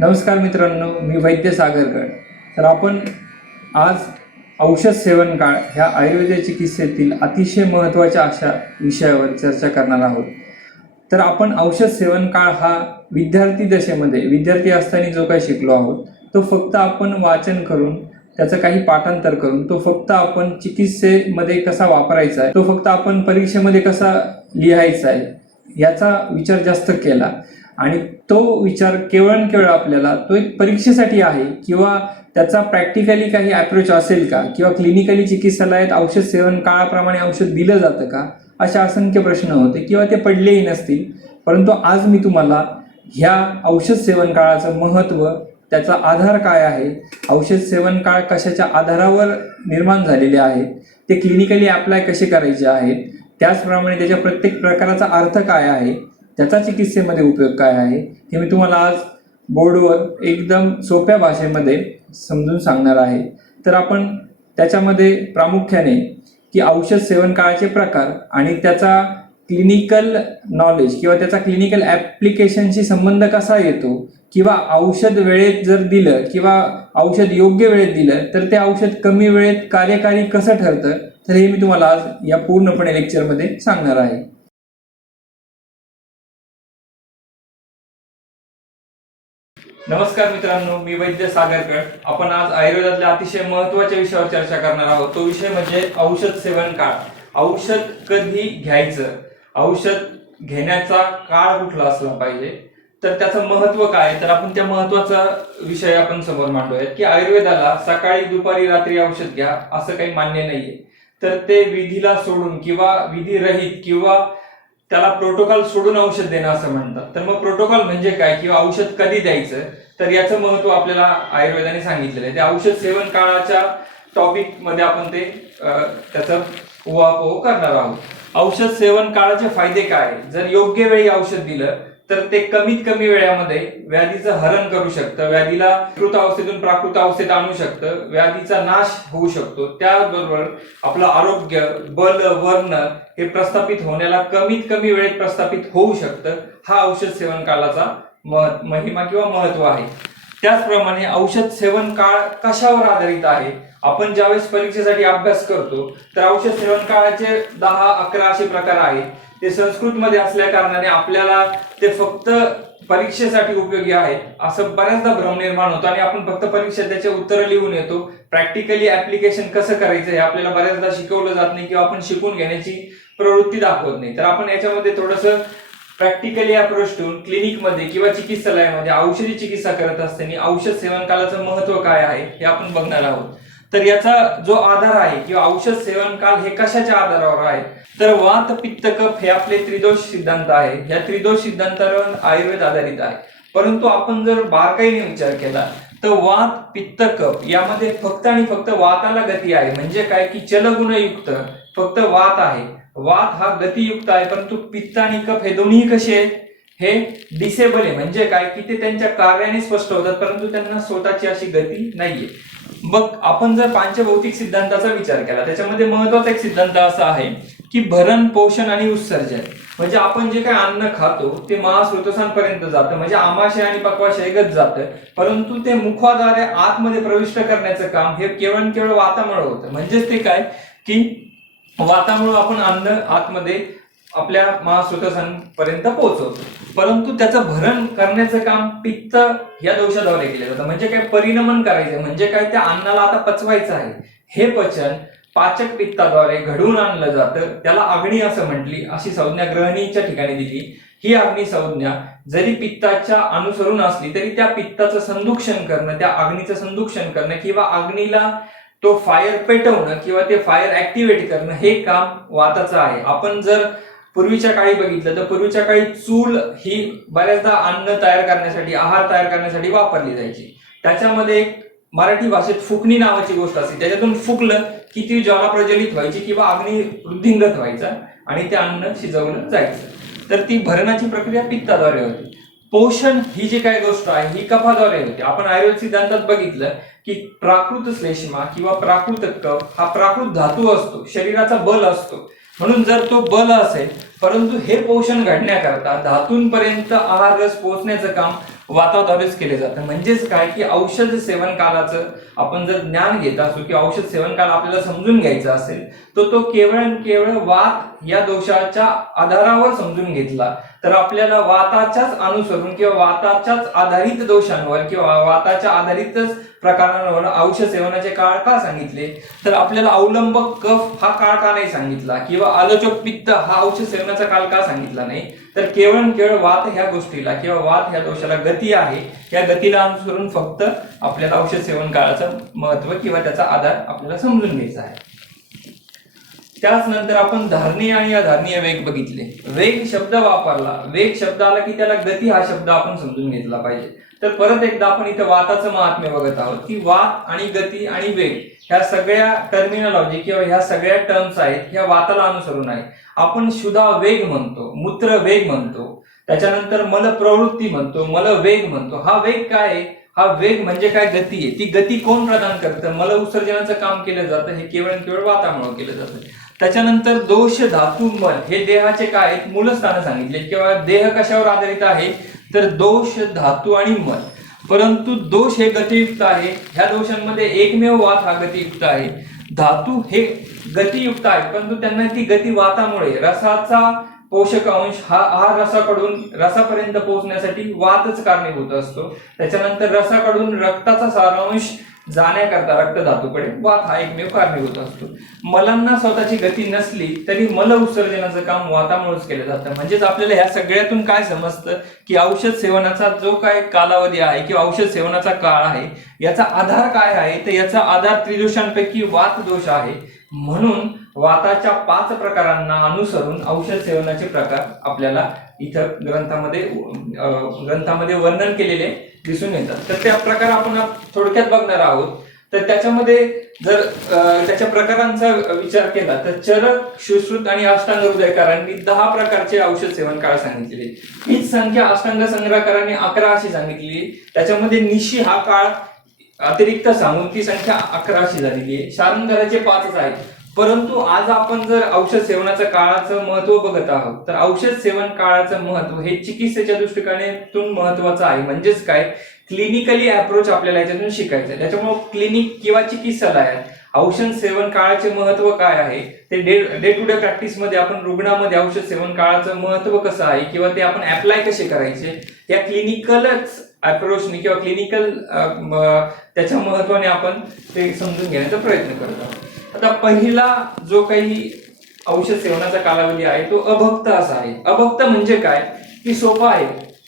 नमस्कार मित्रांनो, मी वैद्य सागरगड. तर आपण आज औषध सेवन काळ ह्या आयुर्वेद चिकित्सेतील अतिशय महत्त्वाच्या अशा विषयावर चर्चा करणार आहोत. तर आपण औषध सेवन काळ हा विद्यार्थी दशेमध्ये विद्यार्थी असताना जो काही शिकलो आहोत तो फक्त आपण वाचन करून त्याचं काही पाठांतर करून तो फक्त आपण चिकित्सेमध्ये कसा वापरायचा आहे, तो फक्त आपण परीक्षेमध्ये कसा लिहायचा आहे याचा विचार जास्त केला. आणि तो विचार केवळ आपल्याला तो एक परीक्षेसाठी आहे किंवा त्याचा प्रॅक्टिकली काही अप्रोच असेल का, किंवा क्लिनिकली चिकित्सालयात औषध सेवन काळाप्रमाणे औषध दिलं जातं का, अशा असंख्य प्रश्न होते किंवा ते पडलेही नसतील. परंतु आज मी तुम्हाला ह्या औषध सेवन काळाचं महत्त्व, त्याचा आधार काय आहे, औषध सेवन काळ कशाच्या आधारावर निर्माण झालेले आहेत, ते क्लिनिकली अप्लाय कसे करायचे आहेत, त्याचप्रमाणे त्याच्या प्रत्येक प्रकाराचा अर्थ काय आहे, त्याचा चिकित्सेमध्ये उपयोग काय आहे, हे मी तुम्हाला आज बोर्डवर एकदम सोप्या भाषेमध्ये समजून सांगणार आहे. तर आपण त्याच्यामध्ये प्रामुख्याने की औषध सेवन काळाचे प्रकार आणि त्याचा क्लिनिकल नॉलेज किंवा त्याचा क्लिनिकल ॲप्लिकेशनशी संबंध कसा येतो, किंवा औषध वेळेत जर दिलं किंवा औषध योग्य वेळेत दिलं तर ते औषध कमी वेळेत कार्यकारी कसं ठरतं, तर हे मी तुम्हाला आज या पूर्णपणे लेक्चरमध्ये सांगणार आहे. नमस्कार मित्रांनो, मी वैद्य सागरगड. आपण आज आयुर्वेदातल्या अतिशय महत्त्वाच्या विषयावर चर्चा करणार आहोत. तो विषय म्हणजे औषध सेवन काळ. औषध कधी घ्यायचं, औषध घेण्याचा काळ कुठला असला पाहिजे, तर त्याचं महत्त्व काय, तर आपण त्या महत्त्वाचा विषय आपण समोर मांडूयात की आयुर्वेदाला सकाळी दुपारी रात्री औषध घ्या असं काही मान्य नाहीये. तर ते विधीला सोडून किंवा विधिरहित किंवा त्याला प्रोटोकॉल सोडून औषध देणं असं म्हणतात. तर मग प्रोटोकॉल म्हणजे काय किंवा औषध कधी द्यायचं, तर याचं महत्त्व आपल्याला आयुर्वेदाने सांगितलेलं आहे. ते औषध सेवन काळाच्या टॉपिक मध्ये आपण ते त्याचा उहापोह करणार आहोत. औषध सेवन काळाचे फायदे काय, जर योग्य वेळी औषध दिलं तर ते कमीत कमी वेळामध्ये व्याधीचं हरण करू शकतं, व्याधीला कृत अवस्थेतून प्राकृत अवस्थेत आणू शकतं, व्याधीचा नाश होऊ शकतो. त्याचबरोबर आपलं आरोग्य, बल, वर्ण हे प्रस्थापित होण्याला कमीत कमी वेळेत प्रस्थापित होऊ शकतं. हा औषध सेवन काळाचा महिमा किंवा महत्व आहे. त्याचप्रमाणे औषध सेवन काळ कशावर आधारित आहे, आपण ज्यावेळेस परीक्षेसाठी अभ्यास करतो तर औषध सेवन काळाचे 10-11 असे प्रकार आहेत. ते संस्कृत मध्ये असल्या कारणाने आपल्याला ते फक्त परीक्षेसाठी उपयोगी आहेत असं बऱ्याचदा भ्रम निर्माण होतो आणि आपण फक्त परीक्षेत त्याचे उत्तर लिहून येतो. प्रॅक्टिकली ऍप्लिकेशन कसं करायचं हे आपल्याला बऱ्याचदा शिकवलं जात नाही किंवा आपण शिकून घेण्याची प्रवृत्ती दाखवत नाही. तर आपण याच्यामध्ये थोडंसं प्रॅक्टिकली अप्रोच ठेवून क्लिनिकमध्ये किंवा चिकित्सालयामध्ये औषधी चिकित्सा करत असताना औषध सेवन काळाचं महत्व काय आहे हे आपण बघणार आहोत. तर याचा जो आधार आहे किंवा औषध सेवन काळ हे कशाच्या आधारावर आहे, तर वात, पित्त, कफ हे आपले त्रिदोष सिद्धांत आहे. या त्रिदोष सिद्धांतावर आयुर्वेद आधारित आहे. परंतु आपण जर बारकाईने विचार केला तर वात, पित्त, कफ यामध्ये फक्त आणि फक्त वाताला गती आहे. म्हणजे काय की चलगुणयुक्त फक्त वात आहे. वात हा गतियुक्त आहे, परंतु पित्त आणि कफ हे दोन्ही कसे आहेत, हे डिसेबल आहे. म्हणजे काय की ते त्यांच्या कार्याने स्पष्ट होतात परंतु त्यांना स्वतःची अशी गती नाहीये. मग आपण जर पंचभौतिक सिद्धांताचा विचार केला, त्याच्यामध्ये महत्वाचा एक सिद्धांत असा आहे की भरण, पोषण आणि उत्सर्जन. म्हणजे आपण जे काही अन्न खातो ते महास्रोतसांपर्यंत जातं, म्हणजे आमाशय आणि पक्वाशयगत जातं, परंतु ते मुखाद्वारे आतमध्ये प्रविष्ट करण्याचं काम हे केवळ वातामुळे होतं. म्हणजेच ते काय की वातामुळे आपण अन्न आतमध्ये आपल्या महास्रोतसांपर्यंत पोहोचवतो, परंतु त्याचं भरण करण्याचं काम पित्त या दोषाद्वारे केलं जातं. म्हणजे काय, परिणमन करायचं, म्हणजे काय, त्या अन्नाला आता पचवायचं आहे. हे पचन पाचक पित्ताद्वारे घडवून आणलं जातं. त्याला अग्नी असं म्हटली, अशी संज्ञा गृहिणीच्या ठिकाणी दिली. ही अग्नी संज्ञा जरी पित्ताच्या अनुसरून असली तरी त्या पित्ताचं संदूषण करणं, त्या अग्नीचं संदूषण करणं किंवा अग्नीला तो फायर पेटवणं किंवा ते फायर ऍक्टिव्हेट करणं हे काम वाताचं आहे. आपण जर पूर्वीच्या काळी बघितलं तर पूर्वीच्या काळी चूल ही बऱ्याचदा अन्न तयार करण्यासाठी, आहार तयार करण्यासाठी वापरली जायची. त्याच्यामध्ये एक मराठी भाषेत फुकणी नावाची गोष्ट असते. त्याच्यातून फुकलं की ती ज्वाला प्रज्वलित व्हायची किंवा अग्नी वृद्धिंगत व्हायचा आणि ते अन्न शिजवलं जायचं. तर ती भरणाची प्रक्रिया पित्ताद्वारे होती. पोषण ही जी काही गोष्ट आहे ही कफाद्वारे होते. आपण आयुर्वेद सिद्धांतात बघितलं की प्राकृत श्लेष्मा किंवा प्राकृत कफ हा प्राकृत धातू असतो, शरीराचा बल असतो. म्हणून जर तो बल असेल परंतु हे पोषण घडण्याकरता धातूंपर्यंत आहार रस पोहोचण्याचं काम वाताद्वारेच केले जातं. म्हणजेच काय की औषध सेवन कालाचं आपण जर ज्ञान घेत असू किंवा औषध सेवन काल आपल्याला समजून घ्यायचा असेल तर तो केवळ आणि केवळ वात या दोषाच्या आधारावर समजून घेतला तर आपल्याला वाताच्याच अनुसरून किंवा वाताच्याच आधारित दोषांवर किंवा वाताच्या आधारितच प्रकारांवर औषध सेवनाचे काळ का सांगितले तर आपल्याला अवलंबक कफ हा काळ का नाही सांगितला किंवा आलोचक पित्त हा औषध सेवनाचा काळ का सांगितला नाही तर केवळ वात ह्या गोष्टीला किंवा वात ह्या दोषाला गती आहे, या गतीला अनुसरून फक्त आपल्याला औषध सेवन काळाचं महत्व किंवा त्याचा आधार आपल्याला समजून घ्यायचा आहे. त्याच नंतर आपण धारणीय आणि अधारणीय वेग बघितले. वेग शब्द वापरला, वेग शब्द आला की त्याला गती हा शब्द आपण समजून घेतला पाहिजे. तर परत एकदा आपण इथं वाताचं महात्म्य बघत आहोत की वात आणि गती आणि वेग ह्या सगळ्या टर्मिनॉलॉजी किंवा ह्या सगळ्या टर्म्स आहेत ह्या वाताला अनुसरून आहे. आपण शुदा वेग म्हणतो, मूत्र वेग म्हणतो, त्याच्यानंतर मल प्रवृत्ती म्हणतो, मल वेग म्हणतो. हा वेग काय आहे? हा वेग म्हणजे काय? गती आहे. ती गती कोण प्रदान करतं? मल उत्सर्जनाचं काम केलं जातं, हे केवळ वातामुळे केलं जातं. त्याच्यानंतर दोष धातू मल हे देहाचे काय आहेत? मूलस्थान सांगितले किंवा देह कशावर आधारित आहे तर दोष धातू आणि मल. परंतु दोष हे गतियुक्त आहे, ह्या दोषांमध्ये एकमेव वात हा गतियुक्त आहे. धातू हे गतियुक्त आहे परंतु त्यांना ती गती वातामुळे रसाचा पोषक अंश हा रसाकडून रसापर्यंत पोहोचण्यासाठी वातच कारणीभूत असतो. त्याच्यानंतर रसाकडून रक्ताचा सारांश जाण्याकरता रक्त धातूकडे वात हा एकमेव कारणीभूत असतो. मलांना स्वतःची गती नसली तरी मल उत्सर्जनाचं काम वातामुळेच केलं जातं. म्हणजेच आपल्याला ह्या सगळ्यातून काय समजतं की औषध सेवनाचा जो काय कालावधी आहे किंवा औषध सेवनाचा काळ आहे याचा आधार काय आहे तर याचा आधार त्रिदोषांपैकी वात दोष आहे. म्हणून वाताच्या 5 प्रकारांना अनुसरून औषध सेवनाचे प्रकार आपल्याला इथं ग्रंथामध्ये वर्णन केलेले दिसून येतात. तर त्या प्रकार आपण थोडक्यात बघणार आहोत. तर त्याच्यामध्ये जर त्याच्या प्रकारांचा विचार केला तर चरक, सुश्रुत आणि अष्टांग हृदयकारांनी 10 प्रकारचे औषध सेवन काळ सांगितलेले. हीच संख्या अष्टांग संग्रहकारांनी 11 अशी सांगितली. त्याच्यामध्ये निशी हा काळ अतिरिक्त सांगून ती संख्या 11 अशी झालेली आहे. शारंगधराचे 5च आहेत. परंतु आज आपण जर औषध सेवनाचं काळाचं महत्व बघत आहोत तर औषध सेवन काळाचं महत्व हे चिकित्सेच्या दृष्टिकोनातून महत्वाचं आहे. म्हणजेच काय क्लिनिकली अप्रोच आपल्याला याच्यातून शिकायचं आहे. त्याच्यामुळे क्लिनिक किंवा चिकित्सालयात औषध सेवन काळाचे महत्व काय आहे ते डे टू डे प्रॅक्टिस मध्ये आपण रुग्णामध्ये औषध सेवन काळाचं महत्व कसं आहे किंवा ते आपण अप्लाय कसे करायचे या क्लिनिकलच अप्रोचने किंवा क्लिनिकल त्याच्या महत्वाने आपण ते समजून घेण्याचा प्रयत्न करत आहोत. आता पहिला जो काही औषध सेवनाचा कालावधी आहे तो अभक्त असा आहे. अभक्त म्हणजे काय की सोपा आहे.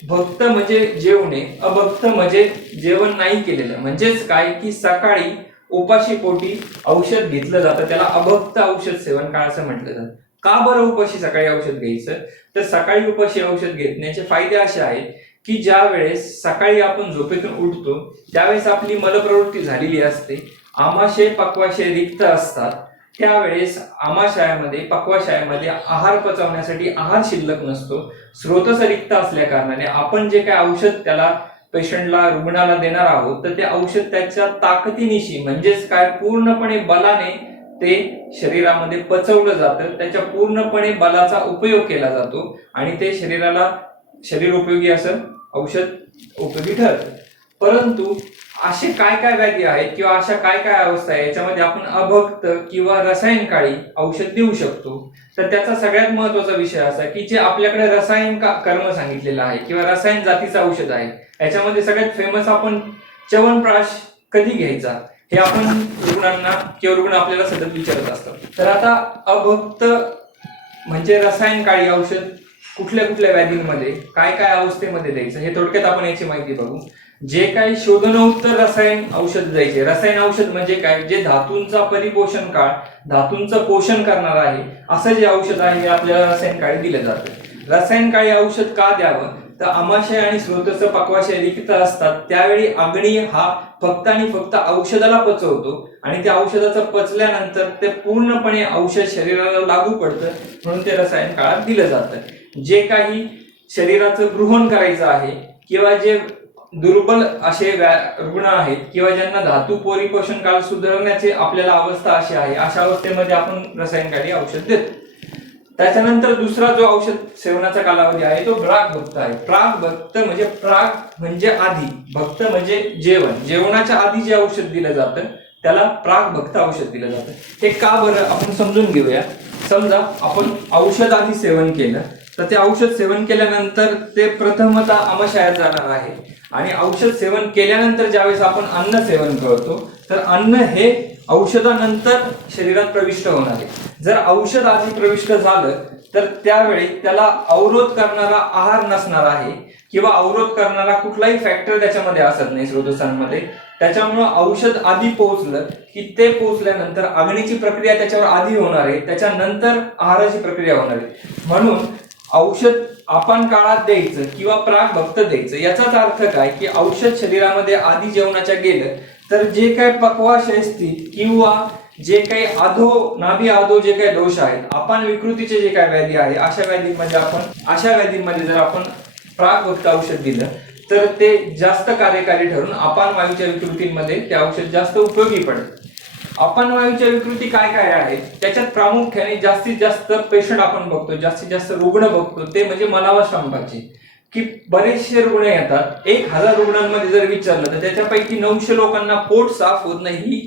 भक्त म्हणजे जेवणे, अभक्त म्हणजे जेवण नाही केलेलं. म्हणजेच काय की सकाळी उपाशी पोटी औषध घेतलं जातं त्याला अभक्त औषध सेवन काळ असं म्हटलं जातं. का बरं उपाशी सकाळी औषध घ्यायचं तर सकाळी उपाशी औषध घेण्याचे फायदे असे आहेत की ज्या वेळेस सकाळी आपण झोपेतून उठतो त्यावेळेस आपली मलप्रवृत्ती झालेली असते, आमाशय पक्वाशय रिक्त असतात. त्यावेळेस आमाशयामध्ये पक्वाशयामध्ये आहार पचवण्यासाठी आहार शिल्लक नसतो, स्रोतस रिक्त असल्या कारणाने आपण जे काय औषध त्याला पेशंटला रुग्णाला देणार आहोत तर ते औषध त्याच्या ताकदीनिशी म्हणजेच काय पूर्णपणे बलाने ते शरीरामध्ये पचवलं जातं, त्याच्या पूर्णपणे बलाचा उपयोग केला जातो आणि ते शरीराला शरीर उपयोगी असं औषध उपयोगी ठरतं. परंतु असे काय काय व्याधी आहेत किंवा अशा काय काय अवस्था आहे याच्यामध्ये आपण अभक्त किंवा रसायन काळी औषध देऊ शकतो. तर त्याचा सगळ्यात महत्वाचा विषय असा की जे आपल्याकडे रसायन कर्म सांगितलेलं आहे किंवा रसायन जातीचं औषध आहे याच्यामध्ये सगळ्यात फेमस आपण च्यवनप्राश कधी घ्यायचा हे आपण रुग्णांना किंवा रुग्ण आपल्याला सतत विचारत असतात. तर आता अभक्त म्हणजे रसायन काळी औषध कुठल्या कुठल्या व्याधींमध्ये काय काय अवस्थेमध्ये द्यायचं हे थोडक्यात आपण याची माहिती बघू. जे काही शोधनोत्तर रसायन औषध द्यायचे, रसायन औषध म्हणजे काय जे धातूंचा परिपोषण काळ धातूंचं पोषण करणार आहे असं जे औषध आहे हे आपल्याला रसायन काळी दिलं जातं. रसायन काळी औषध का द्यावं तर आमाशय आणि स्रोतस पक्वाशय रिक्त असतात त्यावेळी अग्नी हा फक्त आणि फक्त औषधाला पचवतो आणि त्या औषधाचं पचल्यानंतर ते पूर्णपणे औषध शरीराला लागू पडतं म्हणून ते रसायन काळात दिलं जातं. जे काही शरीराचं गृहण करायचं आहे किंवा जे दुर्बल असे रुग्ण आहेत किंवा ज्यांना धातू परिपोषण काळ सुधारण्याची आपल्याला अवस्था अशी आहे अशा अवस्थेमध्ये आपण रसायनकाळी औषध देतो. त्याच्यानंतर दुसरा जो औषध सेवनाचा कालावधी आहे तो प्राक भक्त आहे. प्राक भक्त म्हणजे प्राक म्हणजे आधी, भक्त म्हणजे जेवण, जेवणाच्या आधी जे औषध दिलं जातं त्याला प्राक भक्त औषध दिलं जातं. हे का बरं आपण समजून घेऊया. समजा आपण औषध आधी सेवन केलं तर ते औषध सेवन केल्यानंतर ते प्रथमतः आमाशयात जाणार आहे आणि औषध सेवन केल्यानंतर ज्यावेळेस आपण अन्न सेवन करतो तर अन्न हे औषधानंतर शरीरात प्रविष्ट होणार आहे. जर औषध आधी प्रविष्ट झालं तर त्यावेळी त्याला अवरोध करणारा आहार नसणार आहे किंवा अवरोध करणारा कुठलाही फॅक्टर त्याच्यामध्ये असत नाही स्रोतसांमध्ये. त्याच्यामुळे औषध आधी पोहोचलं की ते पोहोचल्यानंतर अग्नीची प्रक्रिया त्याच्यावर आधी होणार आहे, त्याच्यानंतर आहाराची प्रक्रिया होणार आहे. म्हणून औषध आपण काळात द्यायचं किंवा प्राक भक्त द्यायचं याचाच अर्थ काय की औषध शरीरामध्ये आधी जेवणाच्या गेलं तर जे काही पक्वाशय स्थित किंवा जे काही नाभी आधो जे काही दोष आहेत, आपण विकृतीचे जे काही व्याधी आहे, अशा व्याधींमध्ये जर आपण प्राक भक्त औषध दिलं तर ते जास्त कार्यकारी ठरून आपण वायूच्या विकृतींमध्ये ते औषध जास्त उपयोगी पडेल. आपण वायूच्या विकृती काय काय आहेत त्याच्यात प्रामुख्याने जास्तीत जास्त पेशंट आपण बघतो, जास्तीत जास्त रुग्ण बघतो ते म्हणजे मलावस्तंभाचे. की बरेचसे रुग्ण येतात, 1000 रुग्णांमध्ये जर विचारलं तर त्याच्यापैकी 900 लोकांना पोट साफ होत नाही ही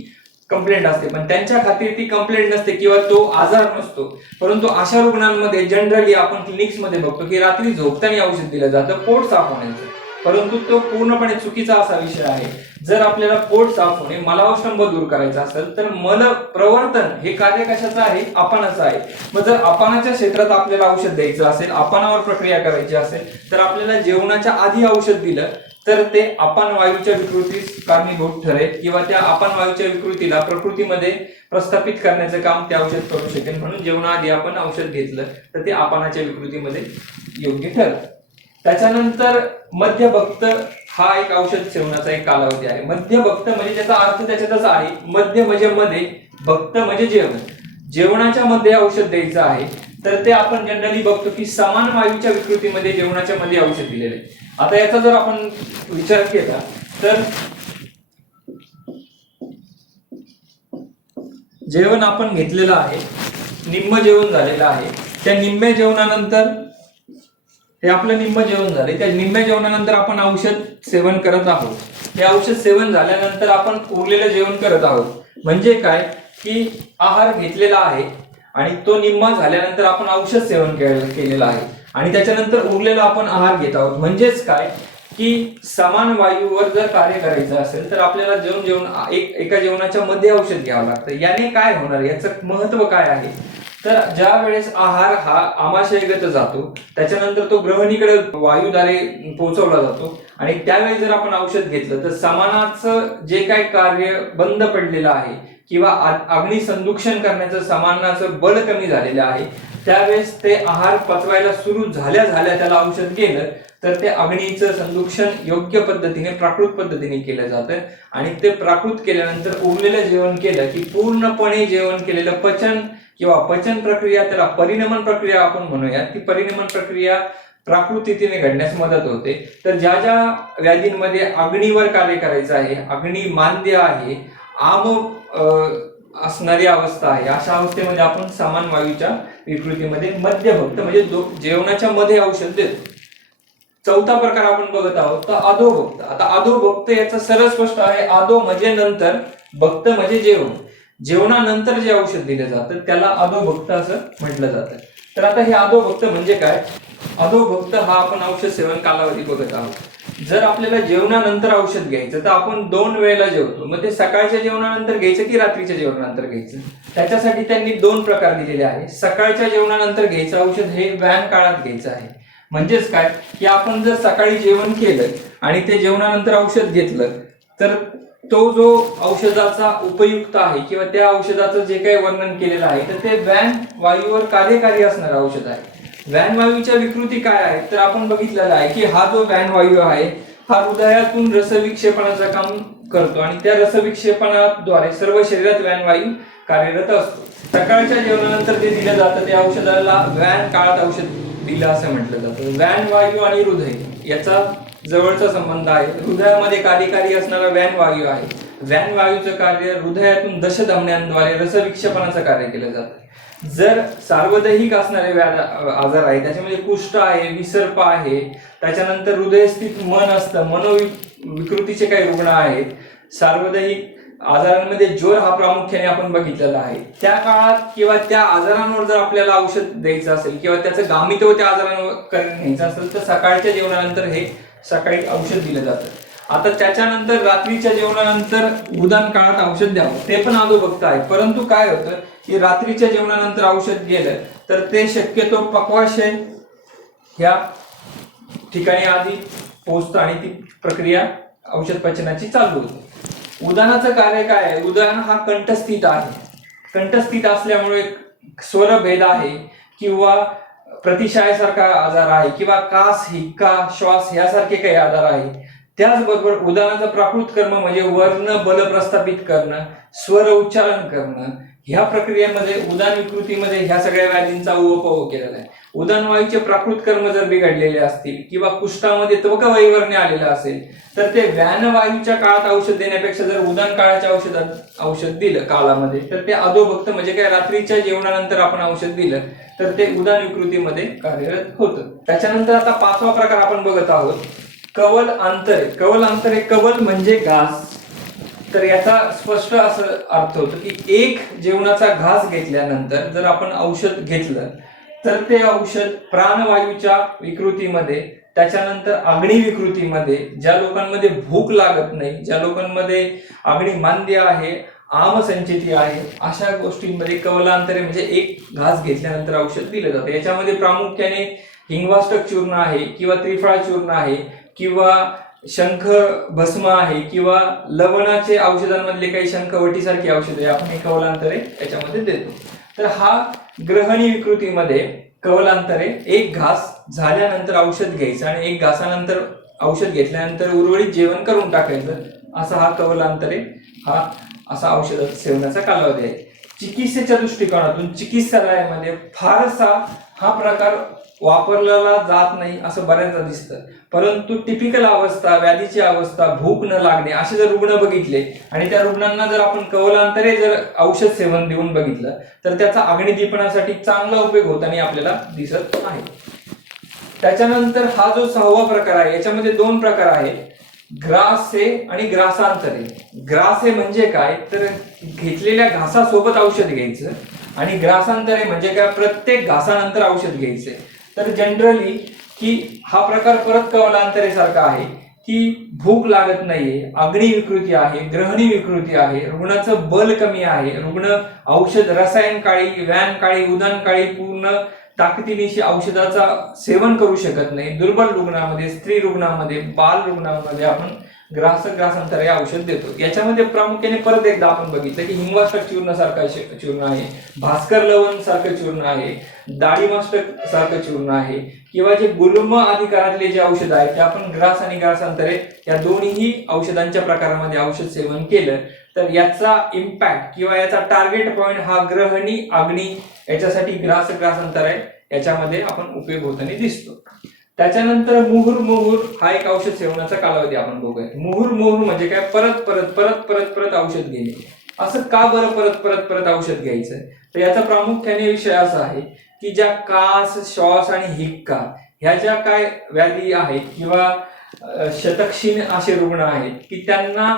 कंप्लेंट असते, पण त्यांच्या खातीर ती कंप्लेंट नसते किंवा तो आजार नसतो. परंतु अशा रुग्णांमध्ये जनरली आपण क्लिनिक्स मध्ये बघतो की रात्री झोपताना औषध दिलं जातं पोट साफ होण्याचं, परंतु तो पूर्णपणे चुकीचा असा विषय आहे. जर आपल्याला पोट साफ होणे, मलावस्तंभ दूर करायचा असेल तर मल प्रवर्तन हे कार्य कशाचं आहे, आपणाचं आहे. मग जर आपणाच्या क्षेत्रात आपल्याला औषध द्यायचं असेल, आपणावर प्रक्रिया करायची असेल तर आपल्याला जेवणाच्या आधी औषध दिलं तर ते आपण वायूच्या विकृतीस कारणीभूत ठरेल किंवा त्या आपण वायूच्या विकृतीला प्रकृतीमध्ये प्रस्थापित करण्याचं काम ते औषध करू शकेल. म्हणून जेवणाआधी आपण औषध घेतलं तर ते आपणाच्या विकृतीमध्ये योग्य ठरेल. त्याच्यानंतर मध्यभक्त हा एक औषध सेवनाचा एक कालावधी आहे. मध्यभक्त म्हणजे त्याचा अर्थ त्याच्यातच आहे, मध्य म्हणजे मध्ये, भक्त म्हणजे जेवण, जेवणाच्या मध्ये औषध द्यायचं आहे. तर ते आपण जनरली बघतो की समान वायूच्या विकृतीमध्ये जेवणाच्या मध्ये औषध दिलेले आहे. आता याचा जर आपण विचार केला तर जेवण आपण घेतलेलं आहे, निम्म जेवण झालेलं आहे, त्या निम्म्या जेवणानंतर हे आपलं निम्म जेवण झाले, त्या निम्म्या जेवणानंतर आपण औषध सेवन करत आहोत. हे औषध सेवन झाल्यानंतर आपण उरलेलं जेवण करत आहोत. म्हणजे काय की आहार घेतलेला आहे आणि तो निम्मा झाल्यानंतर आपण औषध सेवन केलेलं आहे आणि त्याच्यानंतर उरलेला आपण आहार घेत आहोत. म्हणजेच काय की समान वायूवर जर कार्य करायचं असेल तर आपल्याला एका जेवणाच्या मध्ये औषध घ्यावं लागतं. याने काय होणार, याचं महत्व काय आहे तर ज्या वेळेस आहार हा आमाशयगत जातो त्याच्यानंतर तो ग्रहणीकडे वायूद्वारे पोहोचवला जातो आणि त्यावेळी जर आपण औषध घेतलं तर समानाचं जे काही कार्य बंद पडलेलं आहे किंवा अग्नी संदूषण करण्याचं समानाचं बळ कमी झालेलं आहे त्यावेळेस ते आहार पचवायला सुरू झाल्या त्याला औषध गेलं तर ते अग्नीचं संदूषण योग्य पद्धतीने प्राकृत पद्धतीने केलं जातं आणि ते प्राकृत केल्यानंतर उरलेलं जेवण केलं की पूर्णपणे जेवण केलेलं पचन किंवा पचन प्रक्रिया, त्याला परिणमन प्रक्रिया आपण म्हणूया, ती परिणमन प्रक्रिया प्राकृत रीतीने घडण्यास मदत होते. तर ज्या ज्या व्याधींमध्ये अग्नीवर कार्य करायचं आहे, अग्नी मांद्य आहे, असणारी अवस्था आहे, अशा अवस्थेमध्ये आपण समान वायूच्या विकृतीमध्ये मध्यभक्त म्हणजे जेवणाच्या मध्ये औषध देतो. चौथा प्रकार आपण बघत आहोत तर अधोभक्त. आता अधोभक्त याचा सरळ स्पष्ट आहे, अधो म्हणजे नंतर, भक्त म्हणजे जेवण, जेवणानंतर जे औषध दिलं जातं त्याला अधोभक्त असं म्हटलं जातं. तर आता हे अधोभक्त म्हणजे काय, अधोभक्त हा आपण औषध सेवन कालावधी बघत आहोत. जर आपल्याला जेवणानंतर औषध घ्यायचं तर आपण 2 वेळेला जेवतो, मग ते सकाळच्या जेवणानंतर घ्यायचं की रात्रीच्या जेवणानंतर घ्यायचं, त्याच्यासाठी त्यांनी 2 प्रकार दिलेले आहे. सकाळच्या जेवणानंतर घ्यायचं औषध हे व्यायाम काळात घ्यायचं आहे. म्हणजेच काय की आपण जर सकाळी जेवण केलं आणि ते जेवणानंतर औषध घेतलं तर तो जो औषधाचा उपयुक्त आहे किंवा त्या औषधाचं जे काही वर्णन केलेलं आहे तर ते व्यान वायूवर कार्यकारी असणारं औषध आहे. व्यान वायूच्या विकृती काय आहे तर आपण बघितलेलं आहे की हा जो व्यान वायू आहे हा हृदयातून रसविक्षेपणाचं काम करतो आणि त्या रसविक्षेपणाद्वारे सर्व शरीरात व्यान वायू कार्यरत असतो. सकाळच्या जेवणानंतर ते दिलं जातं, त्या औषधाला व्यान काळात औषध दिलं असं म्हटलं जातं. व्यान वायू आणि हृदय याचा जवळचा संबंध आहे. हृदयामध्ये कार्यकारी असणारा व्यान वायू आहे. व्यान वायूचं कार्य हृदयातून दशधमन्यांद्वारे रसविक्षेपणाचं कार्य केलं जातं. जर सार्वदैहिक असणारे आजार आहे, त्याच्यामध्ये कुष्ठ आहे, विसर्प आहे, त्याच्यानंतर हृदयस्थित मन असतं, मनोविकृतीचे काही रुग्ण आहेत, सार्वदैहिक आजारांमध्ये ज्वर हा प्रामुख्याने आपण बघितलेला आहे. त्या काळात किंवा त्या आजारांवर जर आपल्याला औषध द्यायचं असेल किंवा त्याचं गांभीर्य त्या आजारांवर घ्यायचं असेल तर सकाळच्या जेवणानंतर हे सकाळी औषध दिलं जातं. आता त्याच्यानंतर रात्रीच्या जेवणानंतर उदान काळात औषध द्यावं ते पण अधोभक्त आहे. परंतु काय होतं की रात्रीच्या जेवणानंतर औषध गेलं तर ते शक्यतो पक्वाशय ह्या ठिकाणी आधी पोहोचतं आणि ती प्रक्रिया औषध पचनाची चालू होते. उदानाचं कार्य काय आहे? उदान हा कंठस्थित आहे. कंठस्थित असल्यामुळे स्वरभेद आहे किंवा प्रतिशायासारखा आजार आहे किंवा कास, हिक्का, श्वास यासारखे काही आजार आहे. त्याचबरोबर उदानाचं प्राकृत कर्म म्हणजे वर्ण बल प्रस्थापित करणं, स्वर उच्चारण करणं, ह्या प्रक्रियेमध्ये उदान विकृतीमध्ये ह्या सगळ्या व्याधींचा उपोग केलेला आहे. उदान वायूचे प्राकृत कर्म जर बिघडलेले असतील किंवा कुष्ठामध्ये त्वक वैवर्ण्य आलेलं असेल तर ते व्यानवायूच्या काळात औषध देण्यापेक्षा जर उदान काळाच्या औषध दिलं काळामध्ये तर ते अधोभक्त म्हणजे काय रात्रीच्या जेवणानंतर आपण औषध दिलं तर ते उदान विकृतीमध्ये कार्यरत होतं. त्याच्यानंतर आता 5वा प्रकार आपण बघत आहोत, कवल अंतरे. कवल अंतरे, कवल म्हणजे घास. तर याचा स्पष्ट असं अर्थ होतो की एक जेवणाचा घास घेतल्यानंतर जर आपण औषध घेतलं तर ते औषध प्राणवायूच्या विकृतीमध्ये, त्याच्यानंतर अग्नी विकृतीमध्ये, ज्या लोकांमध्ये भूक लागत नाही, ज्या लोकांमध्ये अग्निमांद्य आहे, आमसंचिती आहे, अशा गोष्टींमध्ये कवलांतरे म्हणजे एक घास घेतल्यानंतर औषध दिलं जातं. याच्यामध्ये प्रामुख्याने हिंगवाष्टक चूर्ण आहे किंवा त्रिफळा चूर्ण आहे किंवा शंख भस्म आहे किंवा लवणाचे औषधांमधले काही शंखवटीसारखी औषधे आपण हे कवलांतरे याच्यामध्ये देतो. तर हा ग्रहणी विकृतीमध्ये कवलांतरे एक घास झाल्यानंतर औषध घ्यायचं आणि एक घासानंतर औषध घेतल्यानंतर उर्वरित जेवण करून टाकायचं, असा हा कवलांतरे हा असा औषध सेवनाचा कालावधी आहे. चिकित्सेच्या दृष्टिकोनातून चिकित्सालयामध्ये फारसा हा प्रकार वापरलेला जात नाही असं बऱ्याचदा दिसतं. परंतु टिपिकल अवस्था, व्याधीची अवस्था, भूक न लागणे असे जर रुग्ण बघितले आणि त्या रुग्णांना जर आपण कवलांतरे जर औषध सेवन देऊन बघितलं तर त्याचा अग्निदीपनासाठी चांगला उपयोग होताना आपल्याला दिसत आहे. त्याच्यानंतर हा जो 6वा प्रकार आहे याच्यामध्ये 2 प्रकार आहेत, ग्रासे आणि ग्रासांतरे. ग्रासे म्हणजे काय तर घेतलेल्या घासासोबत औषध घ्यायचं आणि ग्रासांतरे म्हणजे काय प्रत्येक घासानंतर औषध घ्यायचे. तर जनरली की हा प्रकार परत कवलांतरे सारखा आहे की भूक लागत नाहीये, अग्नी विकृती आहे, ग्रहणी विकृती आहे, रुग्णाचं बल कमी आहे, रुग्ण औषध रसायन काळी, व्यान काळी, उदान काळी पूर्ण ताकदीनिशी औषधाचा सेवन करू शकत नाही, दुर्बल रुग्णामध्ये, स्त्री रुग्णामध्ये, बाल रुग्णामध्ये आपण ग्रासांतरे औषध देतो. याच्यामध्ये प्रामुख्याने परत एकदा आपण बघितलं की हिंगवाष्टक चूर्ण सारखं चूर्ण आहे, भास्कर लवण सारखं चूर्ण आहे, दाढीमाष्टक सारखं चूर्ण आहे किंवा जे गुल्म अधिकारातले जे औषध आहेत ते आपण ग्रास आणि ग्रासांतरे या दोन्ही औषधांच्या प्रकारामध्ये औषध सेवन केलं तर याचा इम्पॅक्ट किंवा याचा टार्गेट पॉइंट हा ग्रहणी, अग्नी याच्यासाठी ग्रासांतरे याच्यामध्ये आपण उपयोग होताना दिसतो. त्याच्यानंतर मुहुर्मुहुर हा एक औषध सेवनाचा कालावधी आपण बघूया. मुहुर्मुहुर म्हणजे काय परत परत परत परत परत औषध घेणे. असं का बरं परत परत परत औषध घ्यायचं? तर याचा प्रामुख्याने विषय असा आहे की ज्या कास, श्वास आणि हिक्का ह्या ज्या काय व्याधी आहेत किंवा शतक्षीण असे रुग्ण आहेत की त्यांना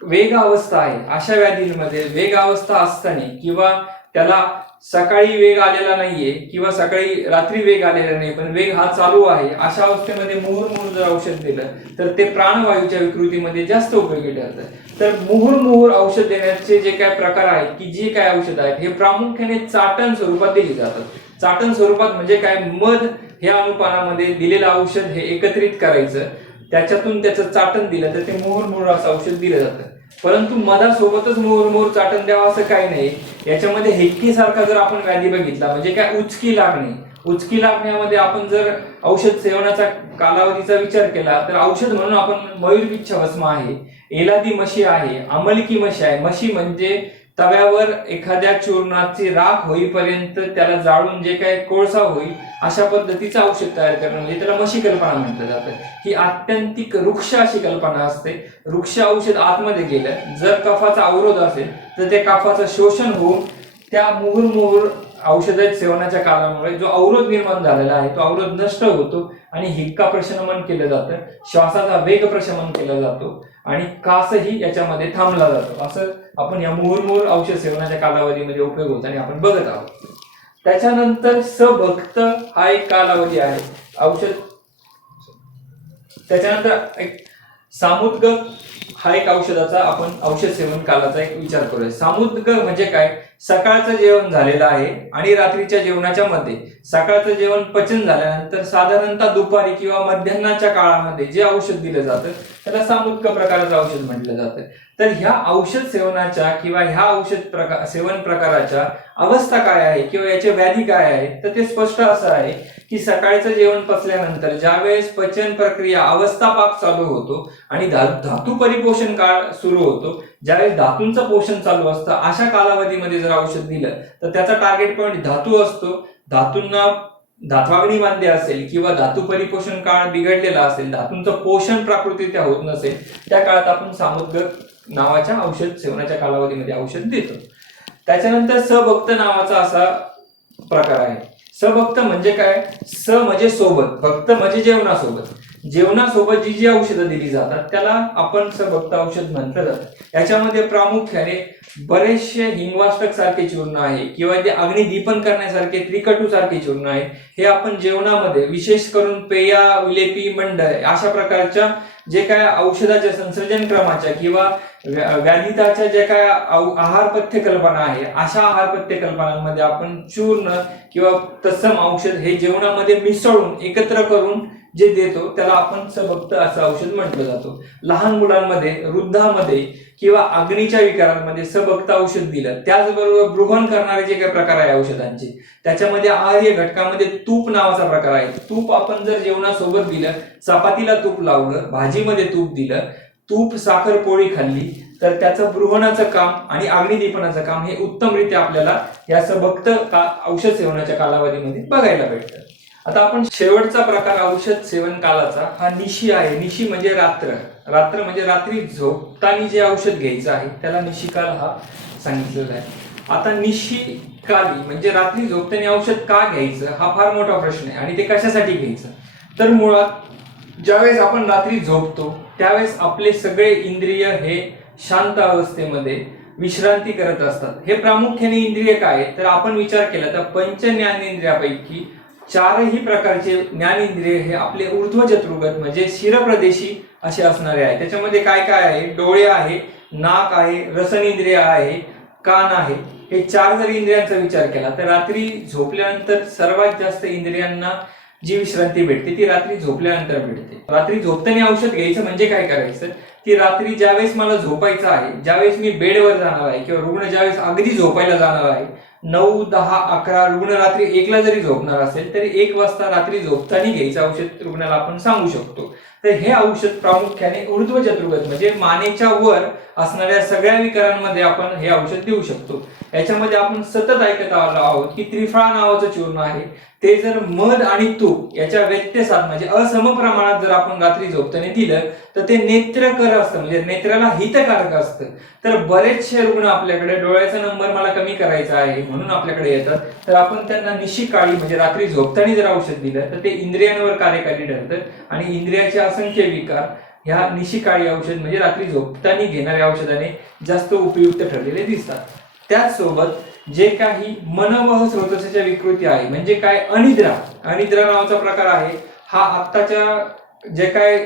वेग अवस्था आहे, अशा व्याधींमध्ये वेग अवस्था असताना किंवा त्याला सकाळी वेग आलेला नाहीये किंवा सकाळी रात्री वेग आलेला नाही पण वेग हा चालू आहे, अशा अवस्थेमध्ये मुहुर्मुहुर जर औषध दिलं तर ते प्राणवायूच्या विकृतीमध्ये जास्त उपयोगी ठरतं. तर मुहुर्मुहुर औषध देण्याचे जे काय प्रकार आहेत की जी काय औषध आहेत हे प्रामुख्याने चाटण स्वरूपात दिली जातात. चाटण स्वरूपात म्हणजे काय, मध ह्या अनुपानामध्ये दिलेलं औषध हे एकत्रित करायचं, त्याच्यातून त्याचं चाटण दिलं तर ते मुहुर्मुहुर असं औषध दिलं जातं. परंतु मधासोबतच मुहुर्मुहुर चाटण द्यावं असं काही नाही. याच्यामध्ये हेक्की सारखा जर आपण व्याधी बघितला म्हणजे काय उचकी लागणे, उचकी लागण्यामध्ये आपण जर औषध सेवनाचा कालावधीचा विचार केला तर औषध म्हणून आपण मयूरपिच्छ भस्म आहे, एलादी मशी आहे, अमलकी मशी आहे. मशी म्हणजे तव्यावर एखाद्या चूर्णाची राख होईपर्यंत त्याला जाळून जे काय कोळसा होईल अशा पद्धतीचं औषध तयार करणं म्हणजे त्याला मशी कल्पना म्हटलं जातं. ही आत्यंतिक वृक्ष अशी कल्पना असते. वृक्ष औषध आतमध्ये गेलं, जर कफाचा अवरोध असेल तर त्या कफाचं शोषण होऊन त्या मुहुर्मुहुर औषध सेवनाच्या कालामुळे जो अवरोध निर्माण झालेला आहे तो अवरोध नष्ट होतो आणि हिक्का प्रशमन केलं जातं, श्वासाचा वेग प्रशमन केला जातो आणि कासही याच्यामध्ये थांबला जातो. असं आपण या मुहुर्मुहुर औषध सेवनाच्या कालावधीमध्ये उपयोग होतो आणि आपण बघत आहोत. त्याच्यानंतर सभक्त हा एक कालावधी आहे औषध. त्याच्यानंतर एक सामुद्गल हा एक औषधाचा आपण औषध सेवन कालाचा एक विचार करूया. सामुद्गल म्हणजे काय? सकाळचं जेवण झालेलं आहे आणि रात्रीच्या जेवणाच्या मध्ये सकाळचं जेवण पचन झाल्यानंतर साधारणतः दुपारी किंवा मध्यान्हाच्या काळामध्ये जे औषध दिलं जातं त्याला सामुद्गल प्रकाराचं औषध म्हटलं जातं. तर ह्या औषध सेवनाच्या किंवा ह्या औषध सेवन प्रकाराच्या अवस्था काय आहे किंवा याचे व्याधी काय आहे, तर ते स्पष्ट असं आहे की सकाळचं जेवण पचल्यानंतर ज्यावेळेस पचन प्रक्रिया अवस्थापाक चालू होतो आणि धातू परिपोषण काळ सुरू होतो, ज्यावेळेस धातूंचं पोषण चालू असतं, अशा कालावधीमध्ये जर औषध दिलं तर त्याचा टार्गेट पॉईंट धातू असतो. धातूंना धात्वाग्नी मांद्य असेल किंवा धातू परिपोषण काळ बिघडलेला असेल, धातूंचं पोषण प्राकृतिकरित्या होत नसेल, त्या काळात आपण सामुद्गल नावाच्या औषध सेवनाच्या कालावधीमध्ये औषध देतो. त्याच्यानंतर सभक्त नावाचा असा प्रकार आहे. सभक्त म्हणजे काय? स म्हणजे सोबत, भक्त म्हणजे जेवणासोबत. जेवणासोबत जी जी औषधं दिली जातात त्याला आपण सभक्त औषध म्हटलं जातं. याच्यामध्ये प्रामुख्याने बरेचसे हिंगवाष्टक सारखे चूर्ण आहे किंवा ते अग्निदीपन करण्यासारखे त्रिकटू सारखे चूर्ण आहे. हे आपण जेवणामध्ये विशेष करून पेया, विलेपी, मंड अशा प्रकारच्या जे काय औषधाच्या संसर्जन क्रमाच्या किंवा व्याधिताच्या जे काय आहार पथ्य कल्पना आहे, अशा आहार पथ्य कल्पनांमध्ये आपण चूर्ण किंवा तत्सम औषध हे जेवणामध्ये मिसळून एकत्र करून जे देतो त्याला आपण सभक्त असं औषध म्हटलं जातो. लहान मुलांमध्ये, वृद्धांमध्ये किंवा अग्नीच्या विकारांमध्ये सभक्त औषध दिलं. त्याचबरोबर बृहण करणारे जे काही प्रकार आहे औषधांचे, त्याच्यामध्ये आहार्य घटकामध्ये तूप नावाचा प्रकार आहे. तूप आपण जर जेवणासोबत दिलं, चपातीला तूप लावलं, भाजीमध्ये तूप दिलं, तूप साखर पोळी खाल्ली, तर त्याचं बृहणाचं काम आणि अग्निदीपनाचं काम हे उत्तमरित्या आपल्याला या सभक्त औषध सेवनाच्या कालावधीमध्ये बघायला भेटतं. आता आपण शेवटचा प्रकार औषध सेवन कालाचा हा निशी आहे. निशी म्हणजे रात्र. रात्र म्हणजे रात्री झोपताना जे औषध घ्यायचं आहे त्याला निशिकाल हा सांगितलेला आहे. आता निशिकाली म्हणजे रात्री झोपताना औषध का घ्यायचं हा फार मोठा प्रश्न आहे आणि ते कशासाठी घ्यायचं. तर मुळात ज्यावेळेस आपण रात्री झोपतो त्यावेळेस आपले सगळे इंद्रिय हे शांत अवस्थेमध्ये विश्रांती करत असतात. हे प्रामुख्याने इंद्रिय काय, तर आपण विचार केला तर पंच ज्ञानेंद्रियापैकी चारही प्रकारचे ज्ञानेंद्रिय हे आपले ऊर्ध्व चतुर्गत म्हणजे शिरप्रदेशी असे असणारे आहे. त्याच्यामध्ये काय काय आहे? डोळे आहे, नाक आहे, रसनेंद्रिय आहे, कान आहे. हे चार जर इंद्रियांचा विचार केला तर रात्री झोपल्यानंतर सर्वात जास्त इंद्रियांना जी विश्रांती भेटते ती रात्री झोपल्यानंतर भेटते. रात्री झोपताना औषध घ्यायचं म्हणजे काय करायचं की रात्री ज्यावेळेस मला झोपायचं आहे, ज्यावेळेस मी बेडवर जाणार आहे किंवा रुग्ण ज्यावेळेस अगदी झोपायला जाणार आहे, 9, 10, 11 रुग्ण रात्री 1ला जरी झोपणार असेल तरी 1 वाजता रात्री झोपताना घ्यायचं औषध रुग्णाला आपण सांगू शकतो. तर हे औषध प्रामुख्याने ऊर्ध्व चतुर्गत म्हणजे मानेच्या वर असणाऱ्या सगळ्या विकारांमध्ये आपण हे औषध देऊ शकतो. याच्यामध्ये आपण सतत ऐकत आलो आहोत की त्रिफळा नावाचं चूर्ण आहे. ते जर मध आणि तूप याच्या व्यत्यसात म्हणजे असम प्रमाणात जर आपण रात्री झोपताना दिलं तर ते नेत्रकर असतं म्हणजे नेत्राला हितकारक असतं. तर बरेचसे रुग्ण आपल्याकडे डोळ्याचा नंबर मला कमी करायचा आहे म्हणून आपल्याकडे येतात. तर आपण त्यांना निशिकाळी म्हणजे रात्री झोपताना जर औषध दिलं तर ते इंद्रियांवर कार्यकारी ठरतं आणि इंद्रियाचे असंख्य विकार ह्या निशिकाळी औषध म्हणजे रात्री झोपताना घेणाऱ्या औषधाने जास्त उपयुक्त ठरलेले दिसतात. त्याचसोबत जे काही मनवह स्रोतस्याच्या विकृती आहे म्हणजे काय, अनिद्रा. अनिद्रा नावाचा प्रकार आहे. हा आत्ताच्या जे काय